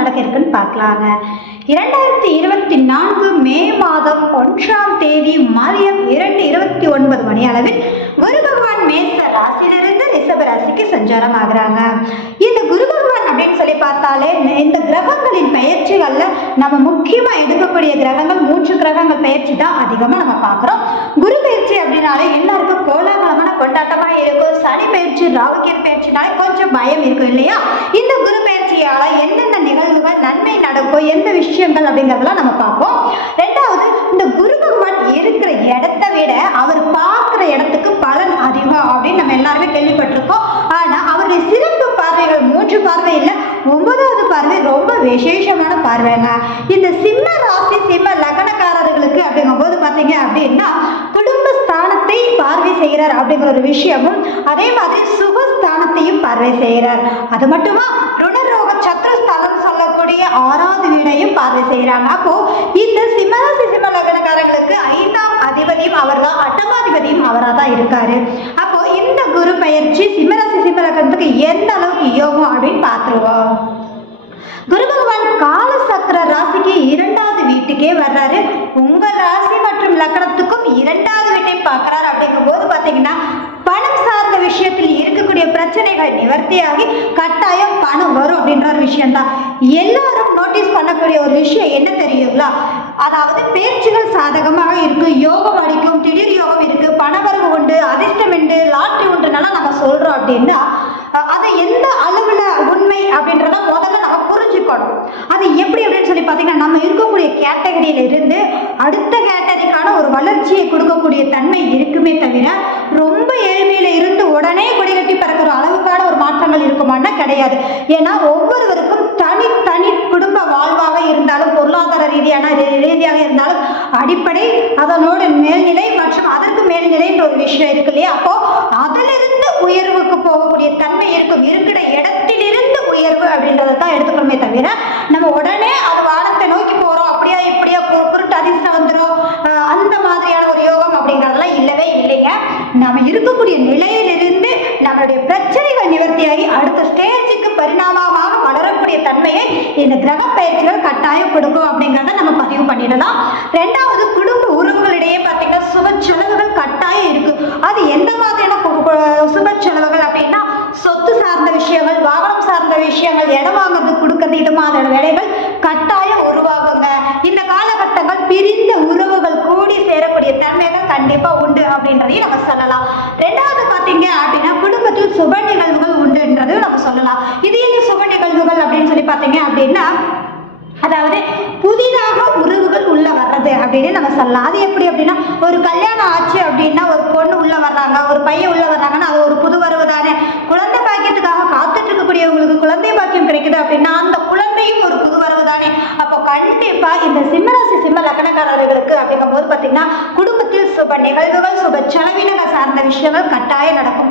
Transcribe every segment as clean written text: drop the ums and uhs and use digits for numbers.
நடக்க இருக்குன்னு பார்க்கலாங்க. 2024 மே மாதம் 1ஆம் தேதி மதியம் 2:29 மணி அளவில் குரு பகவான் மேச ராசியிலிருந்து ரிஷப ராசிக்கு சஞ்சாரம் ஆகுறாங்க. இந்த குரு பகவான் அப்படின்னு சொல்லி பார்த்தாலே இந்த கிரகங்களின் பெயர்ச்சிகள்ல நம்ம முக்கியமா எடுக்கக்கூடிய கிரகங்கள் 3 கிரகங்கள் பெயர்ச்சி தான் அதிகமா நம்ம பார்க்கிறோம். குரு பெயர்ச்சி அப்படின்னாலே எல்லாருக்கும் கோலாகலமான கொண்டாட்டமா இருக்கும். சனி பெயர்ச்சி ராகுகேது பெயர்ச்சினாலே கொஞ்சம் பயம் இருக்கும் இல்லையா? இந்த குரு பெயர்ச்சியால எந்தெந்த நிகழ்வுகள் நன்மை நடக்கும், எந்த விஷயங்கள் அப்படிங்கிறதெல்லாம் நம்ம பார்ப்போம். ரெண்டாவது, இந்த குரு பகவான் இருக்கிற இடத்தை விட அவர் பார்க்கிற இடத்துக்கு பலன் அதிகம் அப்படின்னு நம்ம எல்லாருமே கேள்விப்பட்டிருக்கோம். ஆனா அவருடைய சிறப்பு பார்வைகள் 3 பார்வை இல்லை, 9வது பார்வை ரொம்ப விசேஷமான பார்வைங்க. இந்த சிம்ம ராசி சிம்ம லக்னக்காரர்களுக்கு அப்படிங்கும் போது பாத்தீங்க அப்படின்னா குடும்ப ஸ்தானத்தை பார்வை செய்கிறார் அப்படிங்கிற ஒரு விஷயமும், அதே மாதிரி சுகஸ்தானத்தையும் பார்வை செய்கிறார். அது மட்டுமா ருணரோக சத்ருஸ்தானம் சொல்லக்கூடிய 6வது வீடையும் பார்வை செய்கிறாங்க. அப்போ இந்த சிம்மராசி சிம்ம லக்னக்காரர்களுக்கு 5ஆம் அதிபதியும் அவர் தான், 8ஆம் அவராக தான் இருக்காரு. அப்போ இந்த குரு பயிற்சி சிம்மராசி சிம்ம லக்னத்துக்கு எந்த அளவுக்கு யோகம் அப்படின்னு பார்த்துருவோம். குரு பகவான் கால சக்கர ராசிக்கு 2வது வீட்டுக்கே வர்றாரு. உங்க ராசி மற்றும் லக்னத்துக்கும் 2வது வீட்டை பார்க்கிறார். அப்படிங்கும் போது பாத்தீங்கன்னா பணம் சார்ந்த விஷயத்தில் இருக்கக்கூடிய பிரச்சனைகள் நிவர்த்தியாகி கட்டாயம் பணம் வரும் அப்படின்ற ஒரு விஷயம் தான். எல்லாரும் நோட்டீஸ் பண்ணக்கூடிய ஒரு விஷயம் என்ன தெரியுங்களா? அதாவது பேச்சுகள் சாதகமாக இருக்கு, யோகம் அடிக்கும், திடீர் யோகம் இருக்கு, பணவரவு உண்டு, அதிர்ஷ்டம் உண்டு, லாட்ரி உண்டுனால நம்ம சொல்றோம் அப்படின்னா அது எந்த அளவுல உண்மை அப்படின்றத முதல்ல நம்ம புரிஞ்சுக்கணும். அது எப்படி அப்படின்னு சொல்லி பார்த்தீங்கன்னா நம்ம இருக்கக்கூடிய கேட்டகரியில இருந்து அடுத்த கேட்டகரிக்கான ஒரு வளர்ச்சியை கொடுக்கக்கூடிய தன்மை இருக்குமே தவிர ரொம்ப ஏழ்மையில இருந்து உடனே கொடிகட்டி பறக்கிற அளவுக்கான ஒரு மாற்றங்கள் இருக்குமான்னா கிடையாது. ஏன்னா ஒவ்வொருவருக்கும் தனி குடும்ப வாழ்வாக இருந்தாலும் பொருளாதார ரீதியாக இருந்தாலும் அடிப்படை அதனோட மேல்நிலை மற்றும் அதற்கு மேல்நிலைன்ற ஒரு விஷயம் இருக்கு இல்லையா? அப்போ அதிலிருந்து உயர்வுக்கு போகக்கூடிய தன்மை இருக்கும். இருக்கிற இடத்திலிருந்து உயர்வு அப்படின்றத தான் எடுத்துக்கணுமே தவிர நம்ம உடனே அது வானத்தை நோக்கி போறோம் அப்படியா இப்படியா பொருட்டு அதிர்ஷ்டம் வந்துடும் அந்த மாதிரியான ஒரு யோகம் அப்படிங்கிறதெல்லாம் இல்லவே இல்லைங்க. நம்ம இருக்கக்கூடிய நிலையிலிருந்து நம்மளுடைய பிரச்சனைகள் நிவர்த்தியாகி அடுத்த ஸ்டேஜுக்கு பரிணாமமாக வளரக்கூடிய தன்மையை இந்த கிரக பயிற்சிகள் கட்டாயம் கொடுக்கும் அப்படிங்கிறத நம்ம பதிவு பண்ணிடலாம். ரெண்டாவது, குடும்ப உறவுகளிடையே பார்த்தீங்கன்னா சுப செலவுகள் கட்டாயம் இருக்கு. அது எந்த மாதிரியான சுப செலவுகள் அப்படின்னா சொத்து சார்ந்த விஷயங்கள், வாகனம் சார்ந்த விஷயங்கள், இடம் வாங்குறது கொடுக்கறது, இது மாதிரியான வேலைகள் கட்டாயம் உருவாகுங்க. இந்த காலகட்டங்கள் பிரிந்த உறவுகள் கூடி சேரக்கூடிய தன்மைகள் கண்டிப்பா உண்டு அப்படின்றதையும் நம்ம சொல்லலாம். ரெண்டாவது பாத்தீங்க அப்படின்னா குடும்பத்தில் சுப நிகழ்வுகள் உண்டுன்றது நம்ம சொல்லலாம். இது என்ன சுப நிகழ்வுகள் அப்படின்னு சொல்லி பாத்தீங்க அப்படின்னா அதாவது புதிதாக உறவுகள் உள்ள வர்றது அப்படின்னு நம்ம சொல்லலாம். அது எப்படி அப்படின்னா ஒரு கல்யாணம் ஆச்சு அப்படின்னா ஒரு பொண்ணு உள்ள வர்றாங்க, ஒரு பையன் உள்ள வர்றாங்கன்னா அது ஒரு புது வரவு தானே. குழந்தை பாக்கியத்துக்காக காத்துட்டு இருக்கக்கூடியவங்களுக்கு குழந்தை பாக்கியம் கிடைக்குது அப்படின்னா அந்த குழந்தையும் ஒரு புது வரவு தானே. அப்போ கண்டிப்பா இந்த சிம்மராசி சிம்ம லக்னக்காரர்களுக்கு அப்படிங்கும் போது பார்த்தீங்கன்னா குடும்பத்தில் சுப நிகழ்வுகள் சுப செலவினங்கள் சார்ந்த விஷயங்கள் கட்டாயம் நடக்கும்.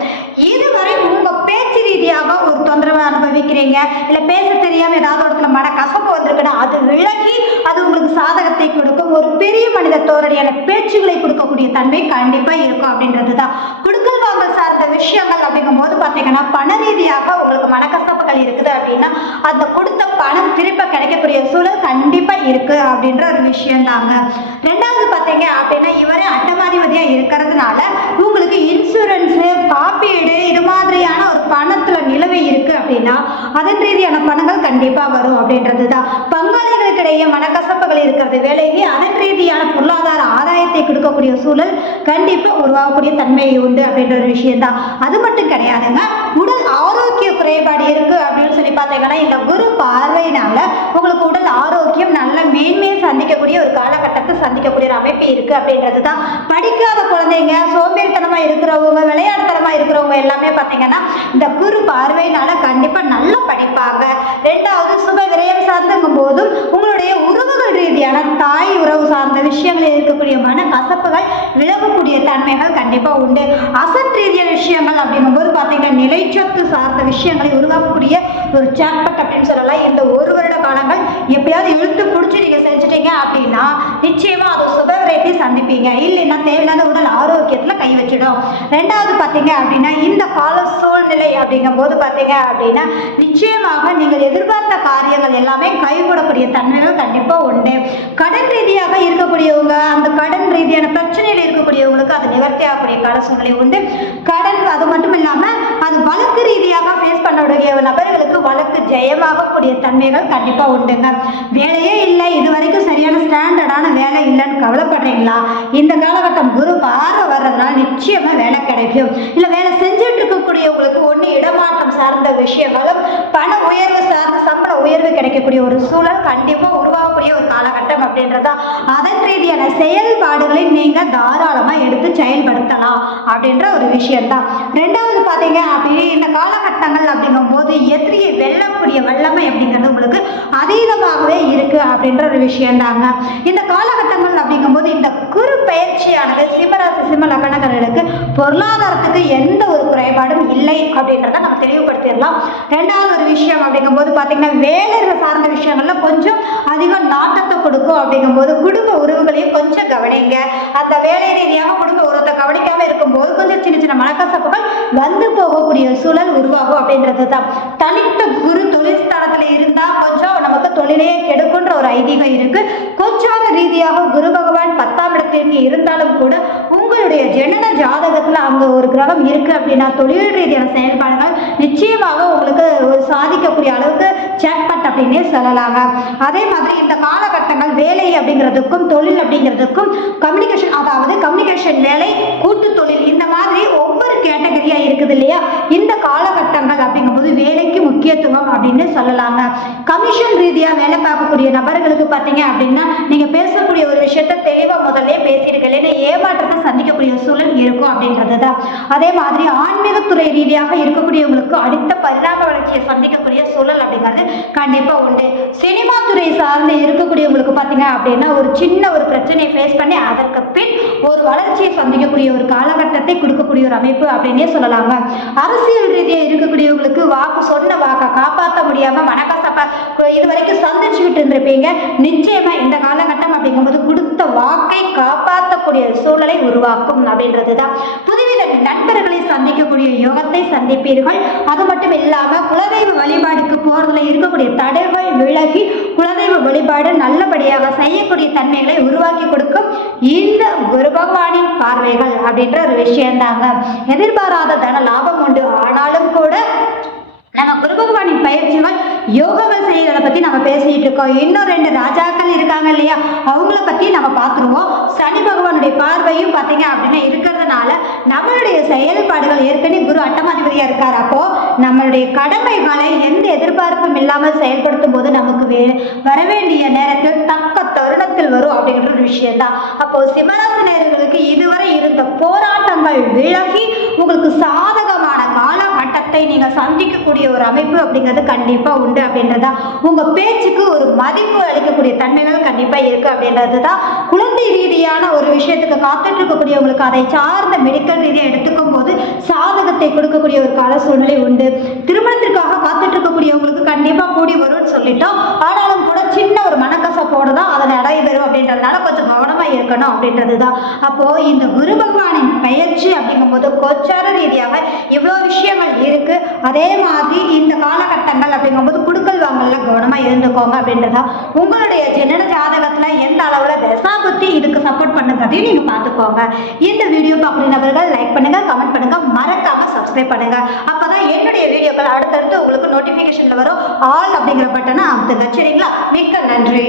இதுவரை உங்க பேச்சு ரீதியாக ஒரு தொந்தரவை அனுபவிக்கிறீங்க, இல்லை பேச தெரியாம ஏதாவது இடத்துல மன கசப்பு வந்திருக்குன்னா அது விலகி அது உங்களுக்கு சாதகத்தை கொடுக்கும். ஒரு பெரிய மனித தோரணியான பேச்சுகளை கொடுக்கக்கூடிய தன்மை கண்டிப்பா இருக்கும் அப்படின்றது தான். கொடுக்கல் வாங்கல் சார்ந்த விஷயங்கள் அப்படிங்கும் போது பார்த்தீங்கன்னா பண ரீதியாக உங்களுக்கு மனக்கசப்புகள் இருக்குது அப்படின்னா அந்த கொடுத்த பணம் திருப்ப கிடைக்கக்கூடிய சூழல் கண்டிப்பா இருக்கு அப்படின்ற ஒரு விஷயம் தாங்க. ரெண்டாவது பார்த்தீங்க அப்படின்னா இவரே அட்டமாதிபதியா இருக்கிறதுனால உங்களுக்கு இன்சூரன்ஸ் காப்பீடு இது மாதிரியான ஒரு பணத்துல நிலவை இருக்கு அப்படின்னா அதன் ரீதியான பணங்கள் கண்டிப்பா வரும் அப்படின்றது தான். பங்காளிகளுக்கிடையே மனக்கசப்புகள் இருக்கிறது வேலைக்கு அதன் ரீதியான பொருளாதார ஆதாயத்தை கொடுக்கக்கூடிய சூழல் கண்டிப்பா உருவாகக்கூடிய தன்மை உண்டு அப்படின்ற ஒரு விஷயம் தான். அது மட்டும் கிடையாதுங்க, உடல் ஆரோக்கிய குறைபாடு இருக்கு அப்படின்னு சொல்லி பார்த்தீங்கன்னா இந்த குரு பார்வையினால உங்களுக்கு உடல் ஆரோக்கியம் நல்ல மேன்மையை சந்திக்கக்கூடிய ஒரு காலகட்டத்தை சந்திக்கக்கூடிய ஒரு அமைப்பு இருக்கு அப்படின்றது தான். படிக்காத குழந்தைங்க, சோம்பேறித்தனமா இருக்கிறவங்க, விளையாட்டுத்தனமா இருக்கிறவங்க எல்லாமே பார்த்தீங்கன்னா இந்த குரு பார்வையினால கண்டிப்பா நல்லா படிப்பாங்க. ரெண்டாவது, சுப விரயம் சார்ந்துங்கும் போதும் உங்களுடைய உறவுகள் ரீதியான தாய் உறவு சார்ந்த விஷயங்களில் இருக்கக்கூடிய மன கசப்புகள் விலகக்கூடிய தன்மைகள் கண்டிப்பா உண்டு. அசட் ரீதியான விஷயங்கள் அப்படிங்கும் போது பார்த்தீங்கன்னா நிலைச்சத்து சார்ந்த விஷயங்களை உருவாக்கக்கூடிய ஒரு ஜாக்பாட் அப்படின்னு சொல்லலாம். இந்த 1 வருட காலங்கள் எப்படி எப்படியாவது இழுத்து பிடிச்சி நீங்கள் செஞ்சுட்டீங்க அப்படின்னா நிச்சயமாக அது சுபவிரயத்தை சந்திப்பீங்க, இல்லைன்னா தேவையில்லாத உடல் ஆரோக்கியத்தில் கை வச்சிடும். ரெண்டாவது பார்த்தீங்க அப்படின்னா இந்த கால சூழ்நிலை அப்படிங்கும்போது பார்த்தீங்க அப்படின்னா நிச்சயமாக நீங்கள் எதிர்பார்த்த காரியங்கள் எல்லாமே கைகூடக்கூடிய தன்மைகள் கண்டிப்பாக உண்டு. கடன் ரீதியாக இருக்கக்கூடியவங்க, அந்த கடன் ரீதியான பிரச்சனையில் இருக்கக்கூடியவங்களுக்கு அது நிவர்த்தி ஆகக்கூடிய கால சூழ்நிலை உண்டு. கடன் அது மட்டும் இல்லாமல் அது வழக்கு ரீதியாக ஃபேஸ் பண்ணக்கூடிய நபர்களுக்கு வழக்கு ஜெயமாகக்கூடிய தன்மைகள் கண்டிப்பாக உண்டுங்க. வேலையே இல்லை, இது வரைக்கும் சரியான ஸ்டாண்டர்டான வேலை இல்லைன்னு கவலைப்படுறீங்களா? இந்த காலகட்டம் குரு பார்வை வர்றதுனால நிச்சயமா வேலை கிடைக்கும். இல்லை வேலை செஞ்சுட்டு இருக்கக்கூடியவங்களுக்கு ஒன்று இடமாற்றம் சார்ந்த விஷயங்களும் பண உயர்வு சார்ந்த சம்பள உயர்வு கிடைக்கக்கூடிய ஒரு சூழல் கண்டிப்பாக உருவாகக்கூடிய ஒரு காலகட்டம் அப்படின்றதா. அதன் ரீதியான செயல்பாடுகளை நீங்க தாராளமா எடுத்து செயல்படுத்தலாம் அப்படின்ற ஒரு விஷயம்தான். ரெண்டாவது பார்த்தீங்க அப்படின்னா இந்த காலகட்டங்கள் அப்படிங்கும் போது எதிரியை வெல்லக்கூடிய வல்லமை அப்படிங்கிறது உங்களுக்கு அதீதமாகவே இருக்கு அப்படின்ற ஒரு விஷயம் தாங்க. இந்த காலகட்டங்கள் அப்படிங்கும் போது இந்த குரு பயிற்சியானது சிம்மராசி சிம்ம லக்னங்களுக்கு பொருளாதாரத்துக்கு எந்த ஒரு குறைபாடும் இல்லை அப்படின்றத நம்ம தெளிவுபடுத்திடலாம். ரெண்டாவது ஒரு விஷயம் அப்படிங்கும் போது பார்த்தீங்கன்னா வேலைகள் சார்ந்த விஷயங்கள்ல கொஞ்சம் அதிகம் நாட்டத்தை கொடுக்கும் அப்படிங்கும்போது குடும்ப உறவுகளையும் கொஞ்சம் கவனிங்க. அந்த வேலை ரீதியாக குடும்ப உறவத்தை கவனிக்காம இருக்கும்போது கொஞ்சம் சின்ன சின்ன மனக்கசப்புகள் வந்து போகக்கூடிய சூழல் உருவாகும் அப்படின்றது தான். தனித்த குரு தொழில் ஸ்தானத்தில் இருந்தால் கொஞ்சம் நமக்கு தொழிலையே கெடுக்குன்ற ஒரு ஐதீகம் இருக்கு. கோச்சார ரீதியாக குரு பகவான் 10ஆம் இடத்திற்கு இருந்தாலும் கூட உங்களுடைய ஜனன ஜாதகத்தில் அங்கே ஒரு கிரகம் இருக்கு அப்படின்னா தொழில் ரீதியான செயல்பாடுகள் நிச்சயமாக உங்களுக்கு ஒரு சாதிக்கக்கூடிய அளவுக்கு ஜாக்பாட் அப்படின்னே சொல்லலாங்க. அதே மாதிரி இந்த காலகட்டங்கள் வேலை அப்படிங்கிறதுக்கும் தொழில் அப்படிங்கிறதுக்கும் கம்யூனிகேஷன், அதாவது கம்யூனிகேஷன் வேலை, கூட்டு தொழில், இந்த மாதிரி ஒவ்வொரு கேட்டகரியா இருக்குது இல்லையா. இந்த காலகட்டங்கள் அப்படிங்கும்போது வேலைக்கு முக்கியத்துவம் அப்படின்னு சொல்லலாங்க. கமிஷன் ரீதியா வேலை பார்க்கக்கூடிய நபர்களுக்கு பார்த்தீங்க அப்படின்னா நீங்க பேசக்கூடிய ஒரு விஷயத்த தெளிவா முதல்ல பேசியிருக்க, இல்லைன்னா ஏமாற்றத்தை சந்திக்கக்கூடிய சூழல் இருக்கும் அப்படின்றது தான். அதே மாதிரி ஆன்மீகத்துறை ரீதியாக இருக்கக்கூடியவங்களுக்கு அடுத்த பரிணாம வளர்ச்சியை சந்திக்கக்கூடிய சூழல் அப்படிங்கிறது கண்டிப்பா உண்டு. சினிமா துறை சார்ந்து இருக்கக்கூடியவங்களுக்கு பார்த்தீங்க அப்படின்னா ஒரு சின்ன ஒரு பிரச்சனையை ஃபேஸ் பண்ணி அதற்கு பின் ஒரு வளர்ச்சியை சந்திக்கக்கூடிய ஒரு காலகட்டத்தை கொடுக்கக்கூடிய ஒரு அமைப்பு அப்படின்னே சொல்லலாங்க. அரசியல் ரீதியாக இருக்கக்கூடியவங்களுக்கு வாக்கு சொன்ன வாக்கை காப்பாற்ற முடியாம மனக்கசப்ப இது வரைக்கும் சந்திச்சுக்கிட்டு இருந்திருப்பீங்க. நிச்சயமா இந்த காலகட்டம் அப்படிங்கும்போது கொடுத்த வாக்கை காப்பாற்றக்கூடிய சூழலை உருவாக்கும் அப்படின்றது தான். புதுவித நண்பர்களை சந்திக்கக்கூடிய யோகத்தை சந்திப்பீர்கள். அது மட்டும் இல்லாம குலதெய்வ வழிபாடுக்கு போறதுல இருக்கக்கூடிய தடைகள் விலகி குலதெய்வ வழிபாடு நல்லபடியாக செய்யக்கூடிய தன்மைகளை உருவாக்கி கொடுக்கும் இந்த குரு பகவானின் பார்வைகள் அப்படின்ற ஒரு விஷயம் தாங்க. எதிர்பாராத தன லாபம் உண்டு. ஆனாலும் கூட நம்ம குரு பகவானின் பயிற்சிகள் யோகங்கள் செய்யறதை பத்தி நம்ம பேசிட்டு இருக்கோம். இன்னும் 2 ராஜாக்கள் இருக்காங்க இல்லையா, அவங்கள பத்தி நம்ம பார்த்துருவோம். சனி பகவானுடைய பார்வையும் பார்த்தீங்க அப்படின்னா இருக்கிறதுனால நம்மளுடைய செயல்பாடுகள் ஏற்கனவே குரு அட்டமாதிபதியா இருக்காரு. அப்போ நம்மளுடைய கடமைகளை எந்த எதிர்பார்ப்பும் இல்லாமல் செயல்படுத்தும் போது நமக்கு வர வேண்டிய நேரத்தில் தக்க தருணத்தில் வரும் அப்படிங்கிற ஒரு விஷயம் தான். அப்போ சிம்மராசி நேயர்களுக்கு இதுவரை இருந்த போராட்டங்கள் விலகி உங்களுக்கு சாதகமான காலகட்டத்தை நீங்க சந்திக்கக்கூடிய ஒரு அமைப்பு அப்படிங்கிறது கண்டிப்பா உண்டு அப்படின்றதா. உங்க பேச்சுக்கு ஒரு மதிப்பு அளிக்கக்கூடிய தன்மைகள் கண்டிப்பா இருக்கு அப்படின்றது தான். குழந்தை ரீதியான ஒரு விஷயத்துக்கு காத்துட்டு இருக்கக்கூடியவங்களுக்கு அதை சார்ந்த மெடிக்கல் ரீதியாக எடுத்துக்கும் போது சாதகத்தை கொடுக்கக்கூடிய ஒரு கால சூழ்நிலை உண்டு. திருமணத்திற்காக காத்துட்டு இருக்கக்கூடியவங்களுக்கு கண்டிப்பா கூடி வரும்னு சொல்லிட்டோம். ஆனாலும் கூட சின்ன ஒரு மனக்கசப்போடு தான் அதை நடைபெறும் அப்படின்றதுனால கொஞ்சம் கவனமா இருக்கணும் அப்படின்றது தான். அப்போ இந்த குரு பகவானின் பயிற்சி அப்படிங்கும்போது கோச்சார ரீதியாக இவ்வளோ விஷயங்கள் இருக்கு. அதே மாதிரி இந்த காலகட்டங்கள் அப்படிங்கும்போது குடுக்கல் வாங்கல கவனமா இருந்துக்கோங்க அப்படின்றதா. உங்களுடைய ஜனன ஜாதகத்துல எந்த அளவுல தசா புத்தி இதுக்கு சப்போர்ட் பண்ணுங்கிறதையும் நீங்க பார்த்துக்கோங்க. இந்த வீடியோ பார்க்குற நபர்கள் லைக் பண்ணுங்க, கமெண்ட் பண்ணுங்க, மறக்காம சப்ஸ்கிரைப் பண்ணுங்க. அப்பதான் என்னுடைய வீடியோக்கள் அடுத்தடுத்து உங்களுக்கு நோட்டிபிகேஷன்ல வரும். ஆல் அப்படிங்கிற பட்டனை அமுத்துங்க. சரிங்களா? மிக்க நன்றி.